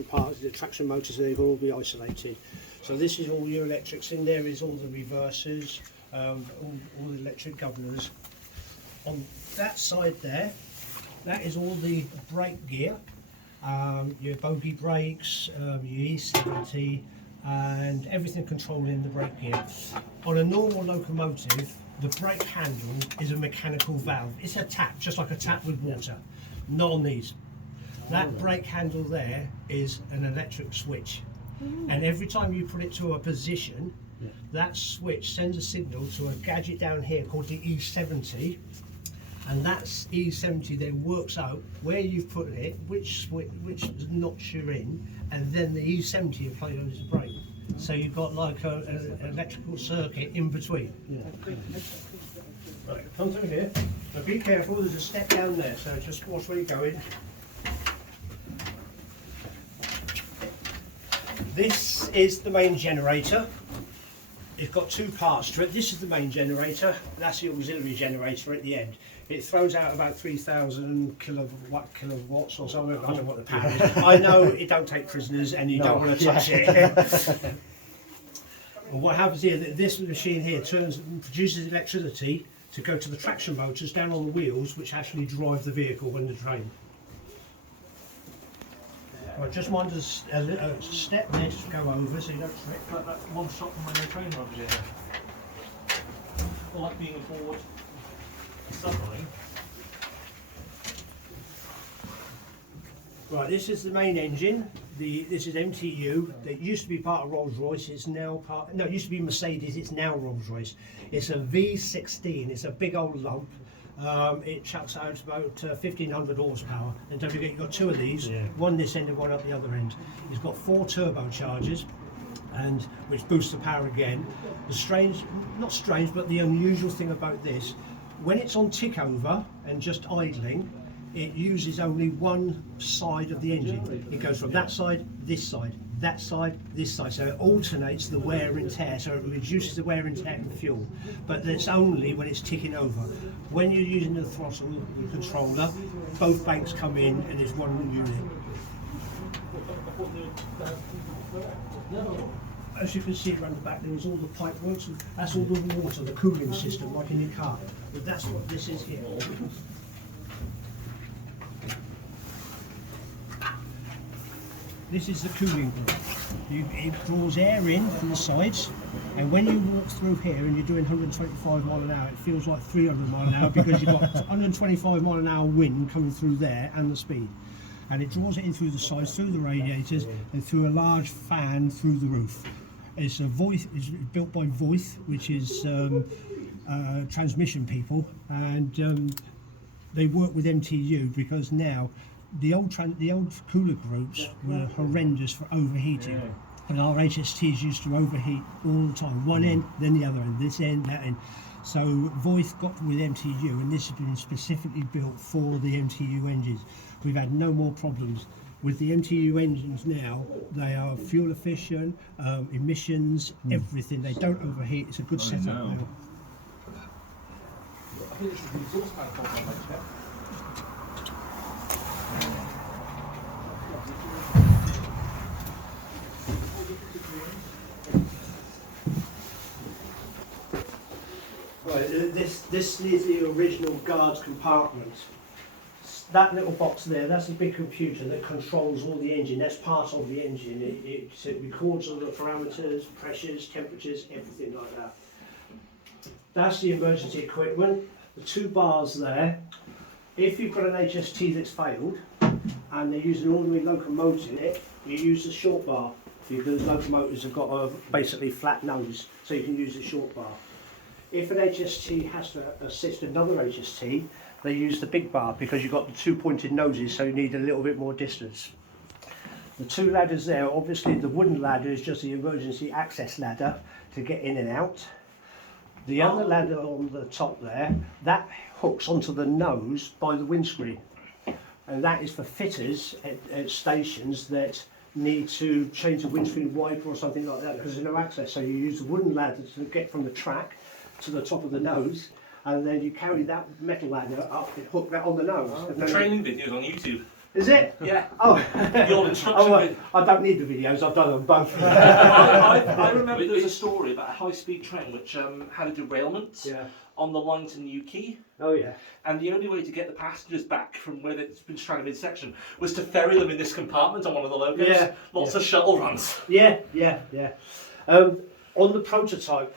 Parts of the traction motors, they've all be isolated. So this is all your electrics. In there is all the reversers, all the electric governors. On that side there, that is all the brake gear, your bogey brakes, your E70, and everything controlling the brake gear. On a normal locomotive, the brake handle is a mechanical valve. It's a tap, just like a tap with water. Not on these. That brake handle there is an electric switch, and every time you put it to a position, that switch sends a signal to a gadget down here called the E70, and that E70 then works out where you've put it, which notch you're in, and then the E70 applies the brake. So you've got like an electrical circuit in between. Right, come through here. Now be careful, there's a step down there, so just watch where you're going. This is the main generator. It's got two parts to it. This is the main generator. That's the auxiliary generator at the end. It throws out about 3,000 kilowatts or something. I don't know what the power is. I know it don't take prisoners and you don't want to touch it. Well, what happens here, this machine here produces electricity to go to the traction motors down on the wheels, which actually drive the vehicle and the train. Right, just mind a step there to go over so you don't trip. Like that one shot from when the train runs you. Or like being aboard a submarine. Right, this is the main engine. This is MTU. It used to be part of Rolls-Royce. It's now part. No, it used to be Mercedes. It's now Rolls-Royce. It's a V16. It's a big old lump. It chucks out about 1,500 horsepower, and don't forget you've got two of these, one this end and one up the other end. It's got 4 turbochargers, and which boosts the power again. Not strange, but the unusual thing about this, when it's on tick over and just idling, it uses only one side of the engine. It goes from that side, this side, that side, this side, so it alternates the wear and tear, so it reduces the wear and tear in fuel, but that's only when it's ticking over. When you're using the throttle, the controller, both banks come in and it's one unit. As you can see around the back, there is all the pipe works, that's all the water, the cooling system, like in your car, but that's what this is here. This is the cooling group. It draws air in from the sides, and when you walk through here and you're doing 125 mile an hour, it feels like 300 mile an hour because you've got 125 mile an hour wind coming through there and the speed. And it draws it in through the sides, through the radiators, and through a large fan through the roof. It's built by Voith, which is transmission people, and they work with MTU because now the old cooler groups were horrendous for overheating, and our HSTs used to overheat all the time. One end, then the other end, this end, that end. So Voith got with MTU, and this has been specifically built for the MTU engines. We've had no more problems with the MTU engines now. They are fuel efficient, emissions, everything. They don't overheat. It's a good setup now. I think it should be exhaust fan fault, Right, this is the original guard's compartment. That little box there, that's a big computer that controls all the engine. That's part of the engine. It records all the parameters, pressures, temperatures, everything like that. That's the emergency equipment. The 2 bars there. If you've got an HST that's failed and they're using an ordinary locomotive in it, you use the short bar because locomotives have got a basically flat nose, so you can use the short bar. If an HST has to assist another HST, they use the big bar because you've got the 2 pointed noses, so you need a little bit more distance. The 2 ladders there, obviously the wooden ladder is just the emergency access ladder to get in and out. The other ladder on the top there, that hooks onto the nose by the windscreen, and that is for fitters at stations that need to change the windscreen wiper or something like that because there's no access, so you use the wooden ladder to get from the track to the top of the nose, and then you carry that metal ladder up and hook that on the nose. The training videos on YouTube. Is it? Yeah. Oh, Your instruction. I don't need the videos. I've done them both. I remember there was a story about a high-speed train which had a derailment Yeah. on the line to Newquay, Oh yeah. and the only way to get the passengers back from where they'd been stranded mid-section was to ferry them in this compartment on one of the locos. Yeah. Lots of shuttle runs. Yeah. On the prototype,